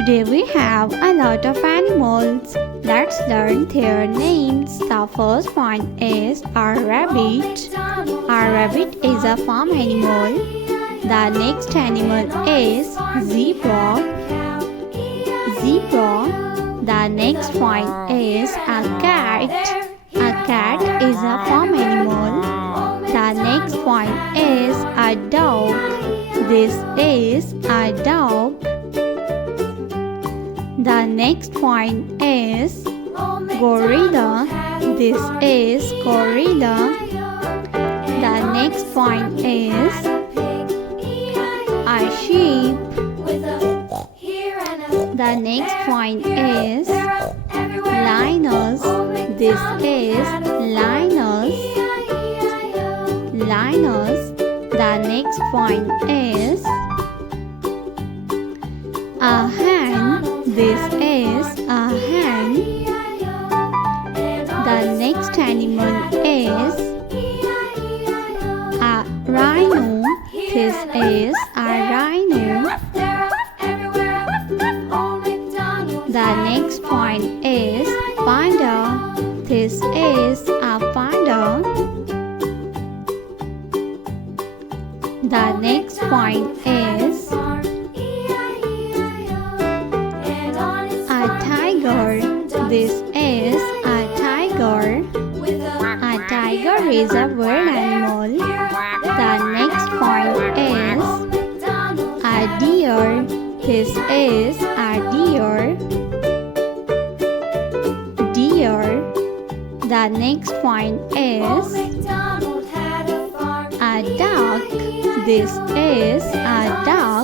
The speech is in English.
Today we have a lot of animals. Let's learn their names. The first one is a rabbit. A rabbit is a farm animal. The next animal is zebra. The next one is a cat. A cat is a farm animal. The next one is a dog. This is a dog. The next one is gorilla. This is gorilla. The next one is a sheep. The next one is lioness. This is lioness. The next one is a hen. This is a hen. The next animal is a rhino. This is a rhino. The next one is panda. This is a panda. The next one is a tiger. This is a tiger. A tiger is a wild animal. The next one is a deer. This is a deer. The next one is a duck. This is a duck.